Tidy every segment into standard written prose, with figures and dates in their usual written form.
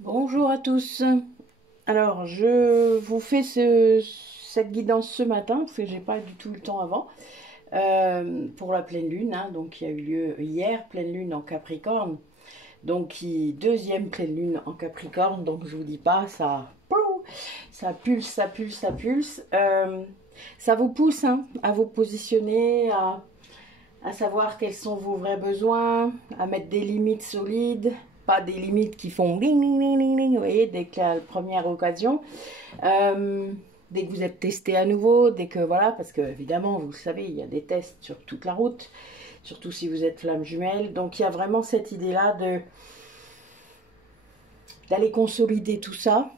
Bonjour à tous. Alors, je vous fais cette guidance ce matin parce que j'ai pas du tout le temps avant pour la pleine lune. Donc, il y a eu lieu hier, pleine lune en Capricorne. Donc, deuxième pleine lune en Capricorne. Donc, je vous dis pas, ça pulse, ça pulse, ça pulse. Ça vous pousse à vous positionner, à savoir quels sont vos vrais besoins, à mettre des limites solides, pas des limites qui font ding ding ding ding ding, vous voyez, dès que la première occasion, dès que vous êtes testé à nouveau, dès que voilà, parce que évidemment, vous le savez, il y a des tests sur toute la route, surtout si vous êtes flamme jumelle. Donc il y a vraiment cette idée-là d'aller consolider tout ça,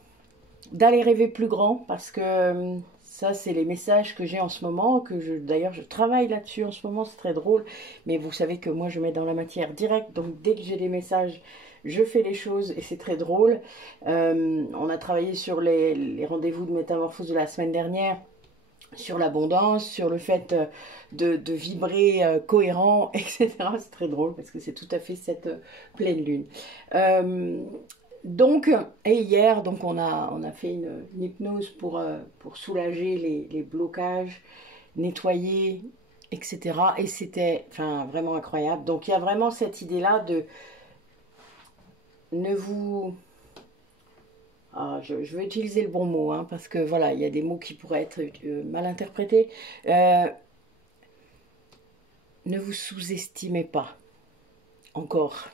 d'aller rêver plus grand, parce que ça, c'est les messages que j'ai en ce moment, d'ailleurs, je travaille là-dessus en ce moment, c'est très drôle, mais vous savez que moi, je mets dans la matière directe, donc dès que j'ai des messages, je fais les choses et c'est très drôle. On a travaillé sur les rendez-vous de métamorphose de la semaine dernière, sur l'abondance, sur le fait de vibrer cohérent, etc. C'est très drôle parce que c'est tout à fait cette pleine lune. Donc, et hier, donc on a fait une hypnose pour soulager les blocages, nettoyer, etc. Et c'était enfin, vraiment incroyable. Donc, il y a vraiment cette idée-là de ne vous... je vais utiliser le bon mot, parce que voilà, il y a des mots qui pourraient être mal interprétés. Ne vous sous-estimez pas. Encore,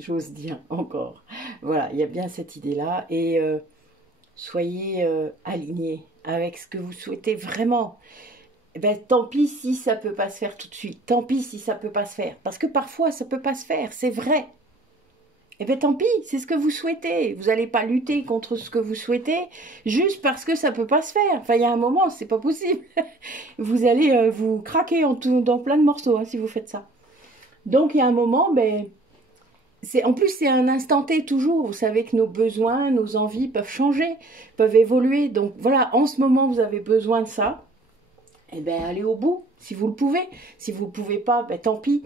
j'ose dire encore. Voilà, il y a bien cette idée-là et soyez alignés avec ce que vous souhaitez vraiment. Eh ben, tant pis si ça peut pas se faire tout de suite, tant pis si ça peut pas se faire, parce que parfois ça peut pas se faire, c'est vrai. Eh bien tant pis, c'est ce que vous souhaitez. Vous n'allez pas lutter contre ce que vous souhaitez juste parce que ça peut pas se faire. Enfin, il y a un moment, c'est pas possible. Vous allez vous craquer dans plein de morceaux si vous faites ça. Donc il y a un moment, en plus c'est un instant T toujours. Vous savez que nos besoins, nos envies peuvent changer, peuvent évoluer. Donc voilà, en ce moment vous avez besoin de ça. Eh bien allez au bout si vous le pouvez. Si vous ne pouvez pas, tant pis.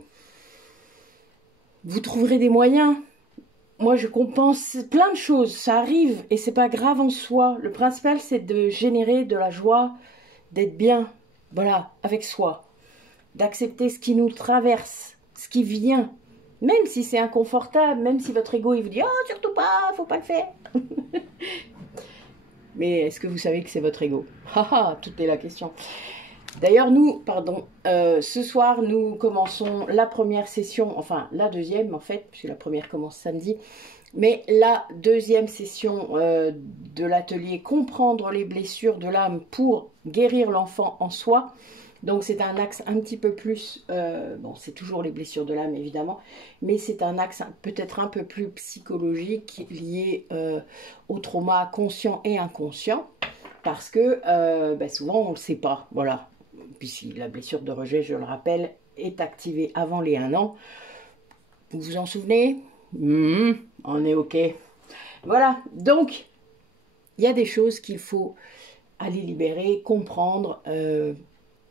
Vous trouverez des moyens. Moi je compense plein de choses, ça arrive et c'est pas grave en soi. Le principal c'est de générer de la joie, d'être bien, voilà, avec soi. D'accepter ce qui nous traverse, ce qui vient. Même si c'est inconfortable, même si votre ego il vous dit « Oh, surtout pas, faut pas le faire !» Mais est-ce que vous savez que c'est votre ego? Haha, toute est la question. D'ailleurs, ce soir, nous commençons la première session, enfin la deuxième en fait, puisque la première commence samedi, mais la deuxième session de l'atelier « Comprendre les blessures de l'âme pour guérir l'enfant en soi ». Donc c'est un axe un petit peu plus, bon c'est toujours les blessures de l'âme évidemment, mais c'est un axe peut-être un peu plus psychologique lié au trauma conscient et inconscient, parce que souvent on ne le sait pas, voilà. Puis si la blessure de rejet, je le rappelle, est activée avant les 1 an, vous vous en souvenez? On est ok. Voilà, donc il y a des choses qu'il faut aller libérer, comprendre,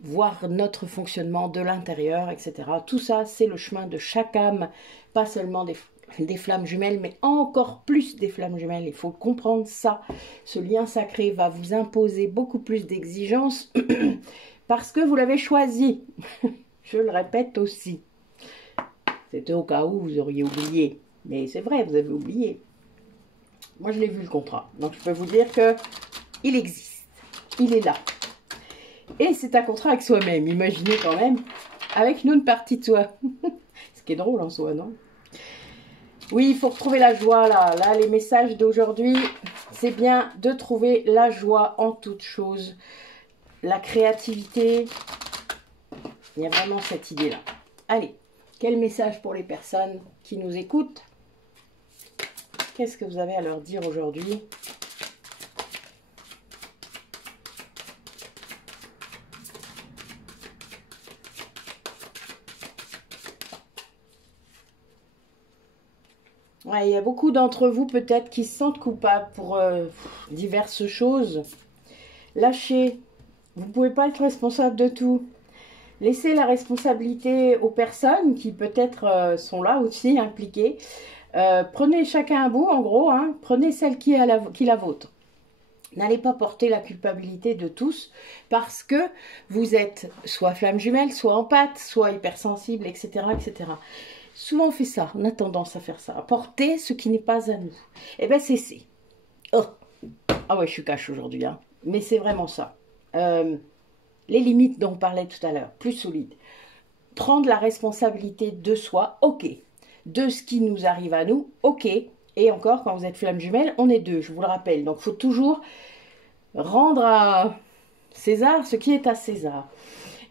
voir notre fonctionnement de l'intérieur, etc. Tout ça, c'est le chemin de chaque âme, pas seulement des flammes jumelles, mais encore plus des flammes jumelles. Il faut comprendre ça. Ce lien sacré va vous imposer beaucoup plus d'exigences parce que vous l'avez choisi. Je le répète aussi. C'était au cas où vous auriez oublié. Mais c'est vrai, vous avez oublié. Moi, je l'ai vu le contrat. Donc, je peux vous dire que il existe. Il est là. Et c'est un contrat avec soi-même. Imaginez quand même, avec nous, une partie de soi. Ce qui est drôle en soi, non? Oui, il faut retrouver la joie, là. Là, les messages d'aujourd'hui, c'est bien de trouver la joie en toute chose. La créativité. Il y a vraiment cette idée-là. Allez, quel message pour les personnes qui nous écoutent? Qu'est-ce que vous avez à leur dire aujourd'hui? Ouais, il y a beaucoup d'entre vous peut-être qui se sentent coupables pour diverses choses. Lâchez. Vous ne pouvez pas être responsable de tout. Laissez la responsabilité aux personnes qui peut-être sont là aussi impliquées. Prenez chacun un bout, en gros, hein, prenez celle qui est la vôtre. N'allez pas porter la culpabilité de tous parce que vous êtes soit flamme jumelle, soit empathe, soit hypersensible, etc., etc. Souvent on fait ça, on a tendance à faire ça, à porter ce qui n'est pas à nous. Eh bien cessez. Oh. Ah ouais, je suis cash aujourd'hui, hein. Mais c'est vraiment ça. Les limites dont on parlait tout à l'heure, plus solides. Prendre la responsabilité de soi, ok. De ce qui nous arrive à nous, ok. Et encore, quand vous êtes flamme jumelle, on est deux, je vous le rappelle. Donc, il faut toujours rendre à César ce qui est à César.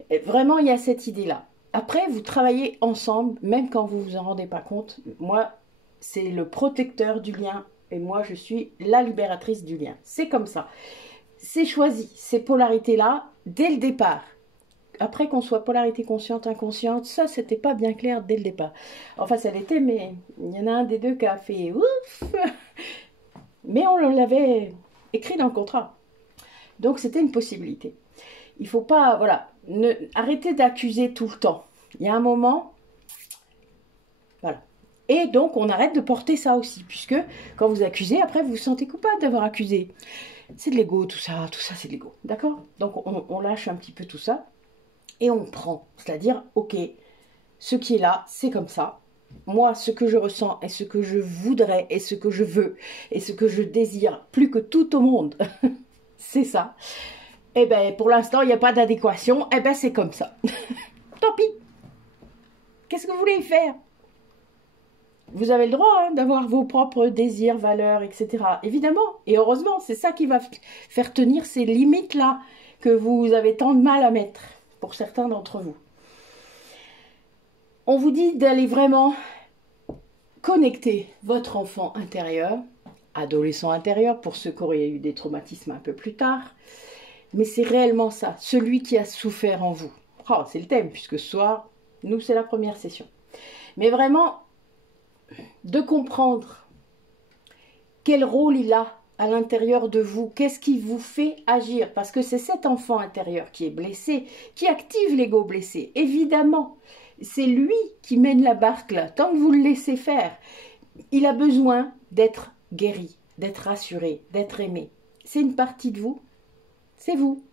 Et vraiment, il y a cette idée-là. Après, vous travaillez ensemble, même quand vous ne vous en rendez pas compte. Moi, c'est le protecteur du lien. Et moi, je suis la libératrice du lien. C'est comme ça. C'est choisi, ces polarités-là, dès le départ. Après qu'on soit polarité consciente, inconsciente, ça, c'était pas bien clair dès le départ. Enfin, ça l'était, mais il y en a un des deux qui a fait ouf. Mais on l'avait écrit dans le contrat. Donc, c'était une possibilité. Il faut pas, voilà, arrêtez d'accuser tout le temps. Il y a un moment, voilà. Et donc, on arrête de porter ça aussi, puisque quand vous accusez, après, vous vous sentez coupable d'avoir accusé. C'est de l'ego, tout ça c'est de l'ego, d'accord? Donc, on lâche un petit peu tout ça. Et on prend, c'est-à-dire, ok, ce qui est là, c'est comme ça. Moi, ce que je ressens et ce que je voudrais et ce que je veux et ce que je désire plus que tout au monde, c'est ça. Eh bien, pour l'instant, il n'y a pas d'adéquation. Eh bien, c'est comme ça. Tant pis. Qu'est-ce que vous voulez y faire? Vous avez le droit hein, d'avoir vos propres désirs, valeurs, etc. Évidemment. Et heureusement, c'est ça qui va faire tenir ces limites-là que vous avez tant de mal à mettre. Pour certains d'entre vous. On vous dit d'aller vraiment connecter votre enfant intérieur, adolescent intérieur, pour ceux qui auraient eu des traumatismes un peu plus tard. Mais c'est réellement ça, celui qui a souffert en vous. Oh, c'est le thème, puisque ce soir, nous, c'est la première session. Mais vraiment, de comprendre quel rôle il a à l'intérieur de vous, qu'est-ce qui vous fait agir, parce que c'est cet enfant intérieur qui est blessé, qui active l'ego blessé, évidemment, c'est lui qui mène la barque là, tant que vous le laissez faire, il a besoin d'être guéri, d'être rassuré, d'être aimé, c'est une partie de vous, c'est vous,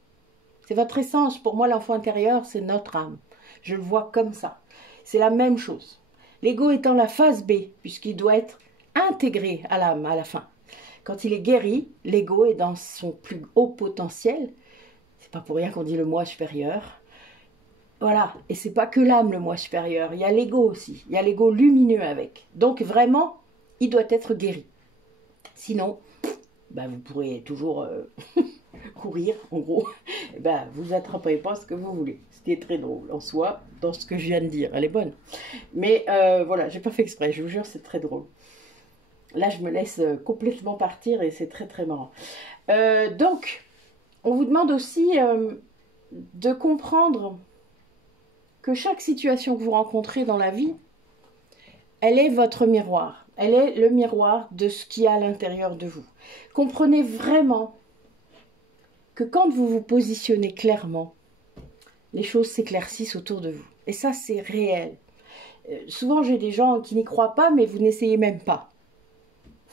c'est votre essence, pour moi l'enfant intérieur c'est notre âme, je le vois comme ça, c'est la même chose, l'ego étant la phase B, puisqu'il doit être intégré à l'âme à la fin. Quand il est guéri, l'ego est dans son plus haut potentiel. C'est pas pour rien qu'on dit le moi supérieur. Voilà, et c'est pas que l'âme le moi supérieur, il y a l'ego aussi, il y a l'ego lumineux avec. Donc vraiment, il doit être guéri. Sinon, ben, vous pourrez toujours courir, en gros. Ben, vous attraperez pas ce que vous voulez. Ce qui est très drôle en soi, dans ce que je viens de dire. Elle est bonne. Mais voilà, j'ai pas fait exprès, je vous jure, c'est très drôle. Là, je me laisse complètement partir et c'est très très marrant. Donc, on vous demande aussi de comprendre que chaque situation que vous rencontrez dans la vie, elle est votre miroir. Elle est le miroir de ce qu'il y a à l'intérieur de vous. Comprenez vraiment que quand vous vous positionnez clairement, les choses s'éclaircissent autour de vous. Et ça, c'est réel. Souvent, j'ai des gens qui n'y croient pas, mais vous n'essayez même pas.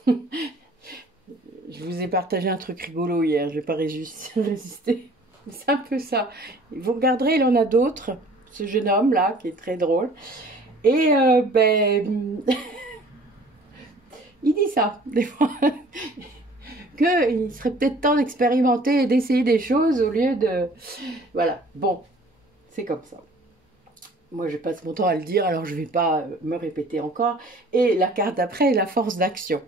Je vous ai partagé un truc rigolo hier, je n'ai pas résisté. C'est un peu ça. Vous regarderez, il en a d'autres. Ce jeune homme là, qui est très drôle. Et ben, il dit ça, des fois. Qu'il serait peut-être temps d'expérimenter et d'essayer des choses au lieu de... Voilà, bon, c'est comme ça. Moi, je passe mon temps à le dire, alors je ne vais pas me répéter encore. Et la carte d'après est la force d'action.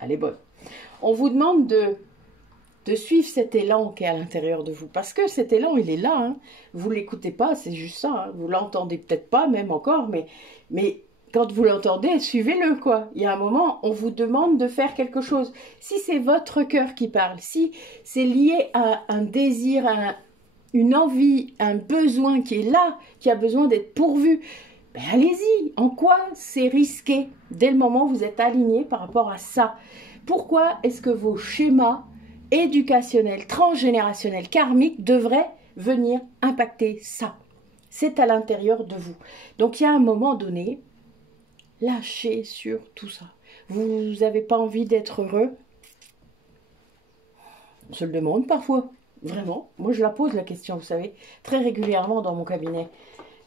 Elle est bonne. On vous demande de suivre cet élan qui est à l'intérieur de vous. Parce que cet élan, il est là. Hein. Vous ne l'écoutez pas, c'est juste ça. Hein. Vous ne l'entendez peut-être pas, même encore. Mais quand vous l'entendez, suivez-le, quoi. Il y a un moment, on vous demande de faire quelque chose. Si c'est votre cœur qui parle, si c'est lié à un désir, à une envie, un besoin qui est là, qui a besoin d'être pourvu, ben allez-y. En quoi c'est risqué dès le moment où vous êtes aligné par rapport à ça? Pourquoi est-ce que vos schémas éducationnels, transgénérationnels, karmiques devraient venir impacter ça? C'est à l'intérieur de vous. Donc il y a un moment donné, lâchez sur tout ça. Vous n'avez pas envie d'être heureux? On se le demande parfois, vraiment. Moi, je la pose la question, vous savez, très régulièrement dans mon cabinet.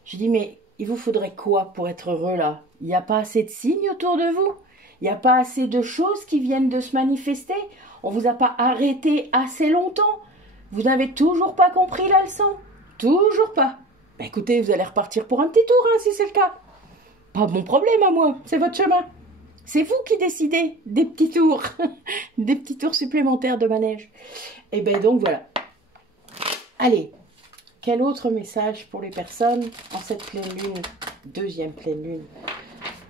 Je dis, mais il vous faudrait quoi pour être heureux, là? Il n'y a pas assez de signes autour de vous? Il n'y a pas assez de choses qui viennent de se manifester? On ne vous a pas arrêté assez longtemps? Vous n'avez toujours pas compris la leçon? Toujours pas? Bah, écoutez, vous allez repartir pour un petit tour, hein, si c'est le cas. Pas mon problème à moi, c'est votre chemin. C'est vous qui décidez des petits tours, des petits tours supplémentaires de manège. Et bien donc voilà. Allez, quel autre message pour les personnes en cette pleine lune, deuxième pleine lune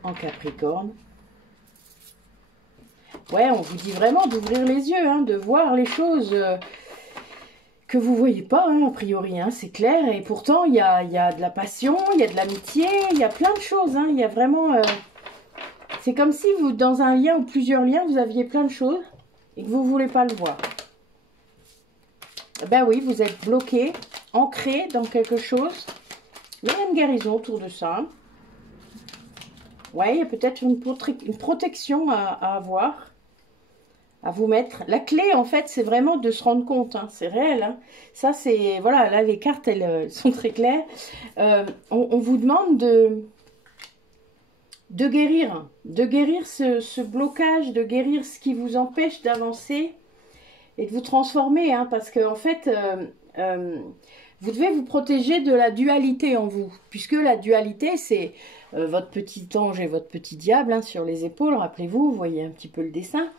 en Capricorne? Ouais, on vous dit vraiment d'ouvrir les yeux, hein, de voir les choses que vous ne voyez pas, hein, a priori, hein, c'est clair. Et pourtant, il y a de la passion, il y a de l'amitié, il y a plein de choses. Hein, il y a vraiment... c'est comme si vous, dans un lien ou plusieurs liens, vous aviez plein de choses et que vous ne voulez pas le voir. Ben oui, vous êtes bloqué, ancré dans quelque chose. Il y a une guérison autour de ça. Ouais, il y a peut-être une protection à avoir, à vous mettre. La clé, en fait, c'est vraiment de se rendre compte. Hein, c'est réel. Hein. Ça, c'est... Voilà, là, les cartes, elles sont très claires. On vous demande de guérir ce blocage, de guérir ce qui vous empêche d'avancer et de vous transformer, hein, parce que en fait, vous devez vous protéger de la dualité en vous, puisque la dualité, c'est votre petit ange et votre petit diable, hein, sur les épaules, rappelez-vous, vous voyez un petit peu le dessin,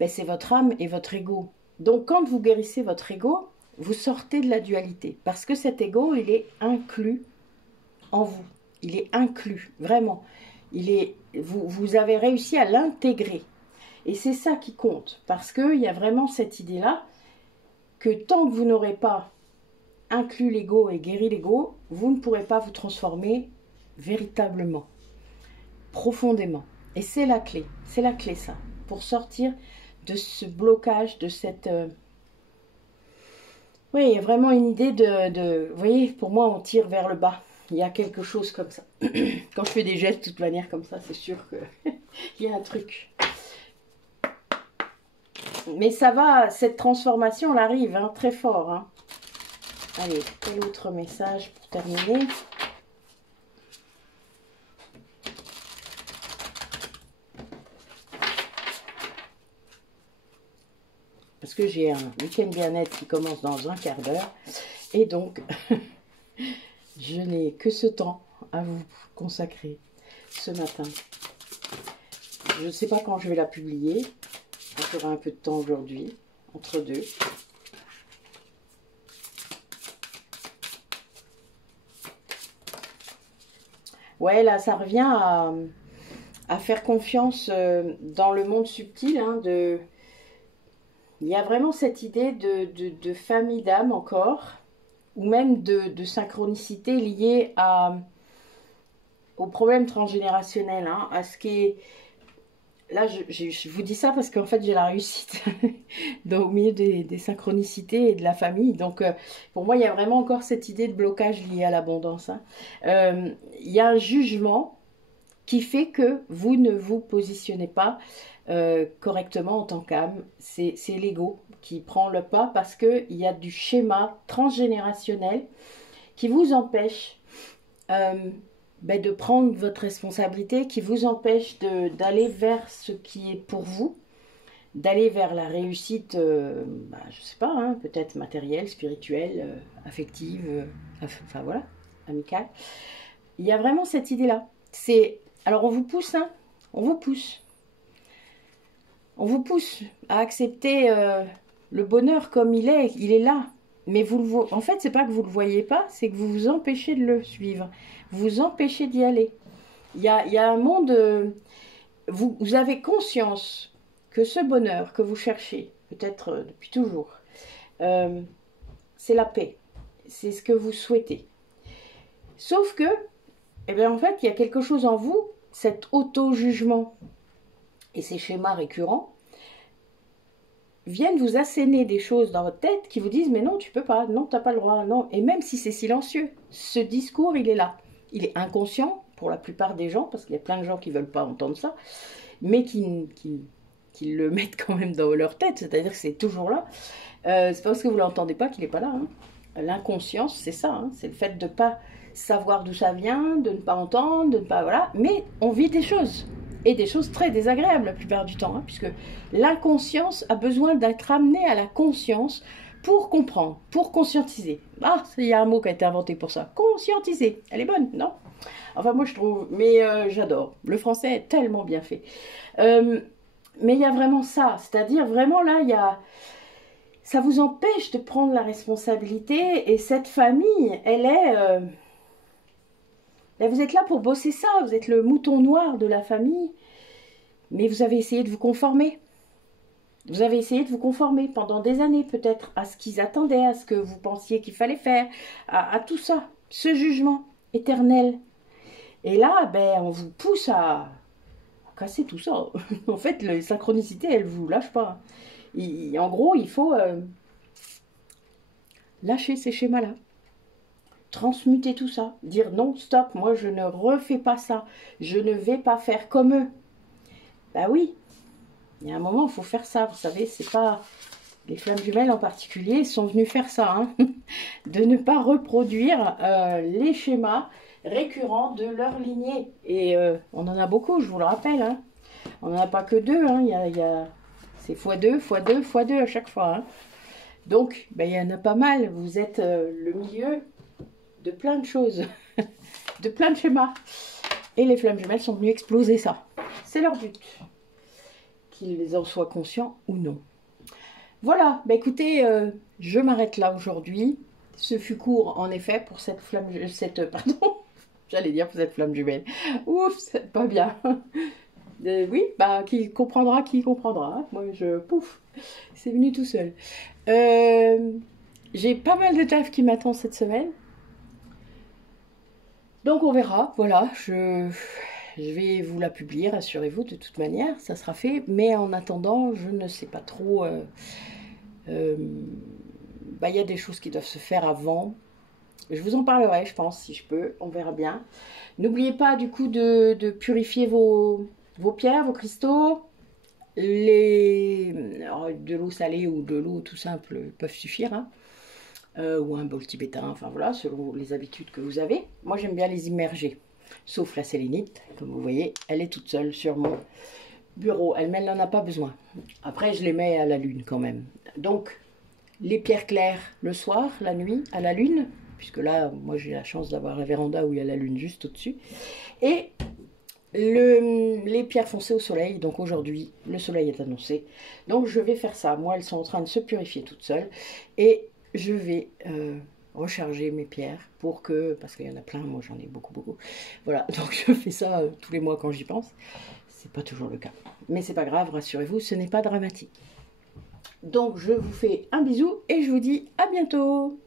ben, c'est votre âme et votre ego. Donc quand vous guérissez votre ego, vous sortez de la dualité, parce que cet ego, il est inclus en vous, il est inclus, vraiment. Vous avez réussi à l'intégrer. Et c'est ça qui compte. Parce qu'il y a vraiment cette idée-là que tant que vous n'aurez pas inclus l'ego et guéri l'ego, vous ne pourrez pas vous transformer véritablement, profondément. Et c'est la clé. C'est la clé, ça. Pour sortir de ce blocage, de cette... Oui, il y a vraiment une idée de... Vous voyez, pour moi, on tire vers le bas. Il y a quelque chose comme ça. Quand je fais des gestes de toute manière comme ça, c'est sûr qu'il y a un truc. Mais ça va, cette transformation, elle arrive, hein, très fort. Hein. Allez, quel autre message pour terminer? Parce que j'ai un week-end bien-être qui commence dans un quart d'heure. Et donc... je n'ai que ce temps à vous consacrer ce matin. Je ne sais pas quand je vais la publier. On fera un peu de temps aujourd'hui, entre deux. Ouais, là, ça revient à faire confiance dans le monde subtil. Hein, il y a vraiment cette idée de famille d'âme encore. Ou même de synchronicité liée au problème transgénérationnel, hein, à ce qui est... Là, je vous dis ça parce qu'en fait, j'ai la réussite au milieu des synchronicités et de la famille. Donc, pour moi, il y a vraiment encore cette idée de blocage lié à l'abondance. Hein. Il y a un jugement qui fait que vous ne vous positionnez pas correctement en tant qu'âme. C'est l'ego qui prend le pas parce qu'il y a du schéma transgénérationnel qui vous empêche de prendre votre responsabilité, qui vous empêche d'aller vers ce qui est pour vous, d'aller vers la réussite, je ne sais pas, hein, peut-être matérielle, spirituelle, affective, enfin voilà, amicale. Il y a vraiment cette idée-là. Alors on vous pousse, hein, on vous pousse. On vous pousse à accepter le bonheur comme il est là. Mais en fait, c'est pas que vous ne le voyez pas, c'est que vous vous empêchez de le suivre. Vous vous empêchez d'y aller. Il y a un monde... vous avez conscience que ce bonheur que vous cherchez, peut-être depuis toujours, c'est la paix. C'est ce que vous souhaitez. Sauf que, eh bien, en fait, il y a quelque chose en vous, cet auto-jugement et ces schémas récurrents, viennent vous asséner des choses dans votre tête qui vous disent « mais non, tu peux pas, non, tu n'as pas le droit, non ». Et même si c'est silencieux, ce discours, il est là. Il est inconscient pour la plupart des gens, parce qu'il y a plein de gens qui ne veulent pas entendre ça. mais qui le mettent quand même dans leur tête, c'est-à-dire que c'est toujours là. C'est parce que vous l'entendez pas qu'il n'est pas là. Hein. L'inconscience, c'est ça, hein, c'est le fait de ne pas savoir d'où ça vient, de ne pas entendre, de ne pas... Voilà, mais on vit des choses, et des choses très désagréables la plupart du temps, hein, puisque l'inconscience a besoin d'être amenée à la conscience pour comprendre, pour conscientiser. Ah, il y a un mot qui a été inventé pour ça, conscientiser, elle est bonne, non? Enfin, moi je trouve, mais j'adore, le français est tellement bien fait. Mais il y a vraiment ça, c'est-à-dire vraiment là, il y a... Ça vous empêche de prendre la responsabilité et cette famille, elle est... Là, vous êtes là pour bosser ça, vous êtes le mouton noir de la famille, mais vous avez essayé de vous conformer. Vous avez essayé de vous conformer pendant des années peut-être à ce qu'ils attendaient, à ce que vous pensiez qu'il fallait faire, à tout ça, ce jugement éternel. Et là, ben, on vous pousse à casser tout ça. En fait, les synchronicités, elles ne vous lâchent pas. En gros, il faut lâcher ces schémas-là. Transmuter tout ça. Dire non, stop, moi je ne refais pas ça. Je ne vais pas faire comme eux. Bah oui, il y a un moment, il faut faire ça. Vous savez, c'est pas... Les flammes jumelles en particulier sont venues faire ça. Hein. De ne pas reproduire les schémas récurrents de leur lignée. Et on en a beaucoup, je vous le rappelle. Hein. On n'en a pas que deux. Hein. C'est x2, x2, x2 à chaque fois. Hein. Donc, ben, il y en a pas mal. Vous êtes le milieu de plein de choses, de plein de schémas. Et les flammes jumelles sont venues exploser ça. C'est leur but. Qu'ils en soient conscients ou non. Voilà, ben, écoutez, je m'arrête là aujourd'hui. Ce fut court, en effet, pour cette flamme... pardon, j'allais dire pour cette flamme jumelle. Ouf, c'est pas bien. Oui, bah, qui comprendra, hein. Moi, pouf, c'est venu tout seul. J'ai pas mal de taf qui m'attend cette semaine. Donc, on verra. Voilà, je vais vous la publier, rassurez-vous, de toute manière, ça sera fait. Mais en attendant, je ne sais pas trop... bah, y a des choses qui doivent se faire avant. Je vous en parlerai, je pense, si je peux. On verra bien. N'oubliez pas, du coup, de purifier vos pierres, vos cristaux. Alors, de l'eau salée ou de l'eau tout simple peuvent suffire. Hein. Ou un bol tibétain, enfin voilà, selon les habitudes que vous avez. Moi, j'aime bien les immerger. Sauf la sélénite, comme vous voyez, elle est toute seule sur mon bureau. Elle n'en a pas besoin. Après, je les mets à la lune quand même. Donc, les pierres claires le soir, la nuit, à la lune. Puisque là, moi, j'ai la chance d'avoir la véranda où il y a la lune juste au-dessus. Et les pierres foncées au soleil. Donc aujourd'hui, le soleil est annoncé. Donc, je vais faire ça. Moi, elles sont en train de se purifier toutes seules. Et je vais recharger mes pierres pour que... Parce qu'il y en a plein, moi, j'en ai beaucoup. Voilà, donc je fais ça tous les mois quand j'y pense. C'est pas toujours le cas. Mais c'est pas grave, rassurez-vous, ce n'est pas dramatique. Donc, je vous fais un bisou et je vous dis à bientôt.